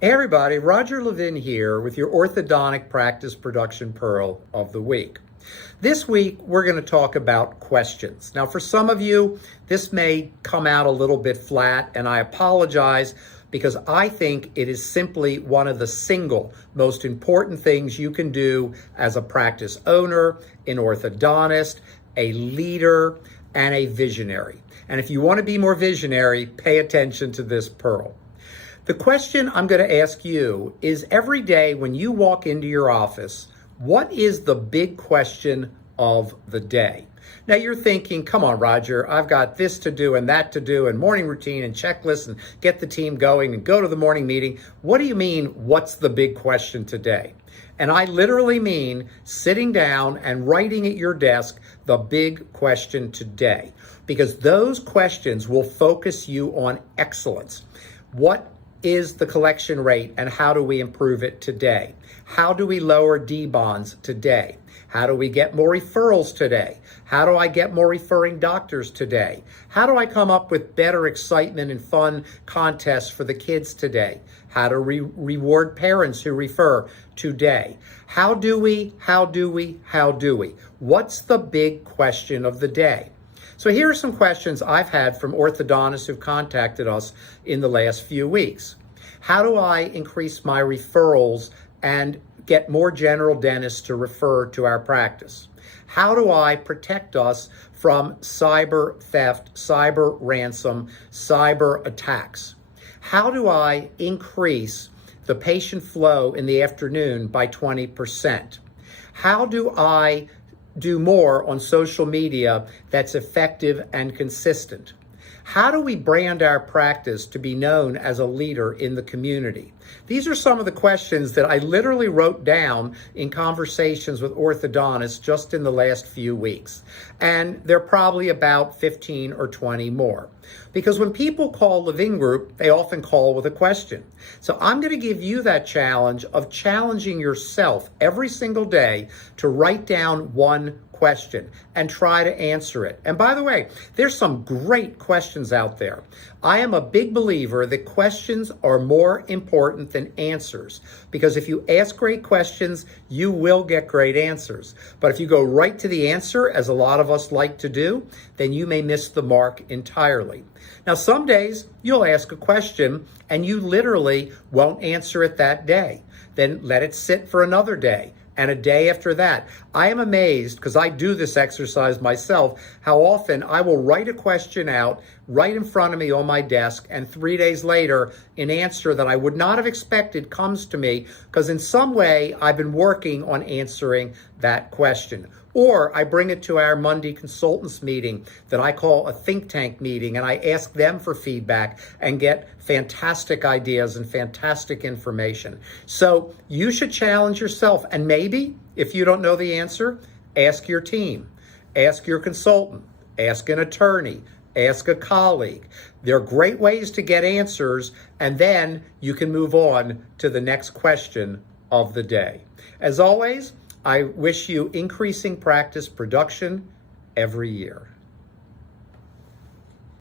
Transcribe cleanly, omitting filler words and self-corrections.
Hey everybody, Roger Levin here with your orthodontic practice production pearl of the week. This week, we're going to talk about questions. Now, for some of you, this may come out a little bit flat, and I apologize because I think it is simply one of the single most important things you can do as a practice owner, an orthodontist, a leader, and a visionary. And if you want to be more visionary, pay attention to this pearl. The question I'm going to ask you is every day when you walk into your office, what is the big question of the day? Now you're thinking, come on, Roger, I've got this to do and that to do and morning routine and checklist and get the team going and go to the morning meeting. What do you mean, what's the big question today? And I literally mean sitting down and writing at your desk the big question today, because those questions will focus you on excellence. What is the collection rate and how do we improve it today? How do we lower D-bonds today? How do we get more referrals today? How do I get more referring doctors today? How do I come up with better excitement and fun contests for the kids today? How to reward parents who refer today? How do we? What's the big question of the day? So here are some questions I've had from orthodontists who've contacted us in the last few weeks. How do I increase my referrals and get more general dentists to refer to our practice? How do I protect us from cyber theft, cyber ransom, cyber attacks? How do I increase the patient flow in the afternoon by 20%? How do I do more on social media that's effective and consistent? How do we brand our practice to be known as a leader in the community? These are some of the questions that I literally wrote down in conversations with orthodontists just in the last few weeks. And there are probably about 15 or 20 more. Because when people call Levin Group, they often call with a question. So I'm going to give you that challenge of challenging yourself every single day to write down one question and try to answer it. And by the way, there's some great questions out there. I am a big believer that questions are more important than answers, because if you ask great questions, you will get great answers. But if you go right to the answer, as a lot of us like to do, then you may miss the mark entirely. Now, some days you'll ask a question and you literally won't answer it that day. Then let it sit for another day. And a day after that. I am amazed, because I do this exercise myself, how often I will write a question out right in front of me on my desk, and 3 days later, an answer that I would not have expected comes to me, because in some way, I've been working on answering that question. Or I bring it to our Monday consultants meeting that I call a think tank meeting, and I ask them for feedback and get fantastic ideas and fantastic information. So you should challenge yourself, and maybe if you don't know the answer, ask your team, ask your consultant, ask an attorney, ask a colleague. There are great ways to get answers, and then you can move on to the next question of the day. As always, I wish you increasing practice production every year.